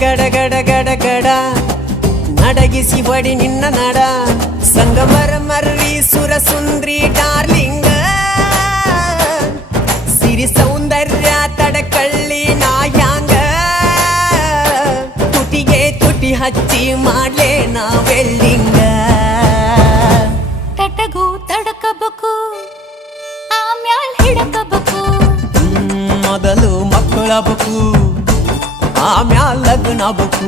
ಗಡ ಗಡ ಗಡ ಗಡ ನಡಗಿಸಿ ಬಡಿ ನಿನ್ನ ನಡ ಸಂಗಮರ ಮರ್ರಿ ಸುರ ಸುಂದ್ರಿ ಡಾರ್ಲಿಂಗ ಸಿರಿ ಸೌಂದರ್ಯ ತಡಕಳ್ಳಿ ನಾಯಾಂಗ ತುಟಿಗೆ ತುಟಿ ಹಚ್ಚಿ ಮಾಡ್ಲೇ ನಾ ವೆಲ್ಡಿಂಗ ತಟಗೂ ತಡಕಬೇಕು ಆಮ್ಯಾಲ್ ಹಿಡಕಬೇಕು ಮೊದಲು ಮಕ್ಕಳಬೇಕು ಆಮ್ಯಾಲ ಲಗ್ನಬೇಕು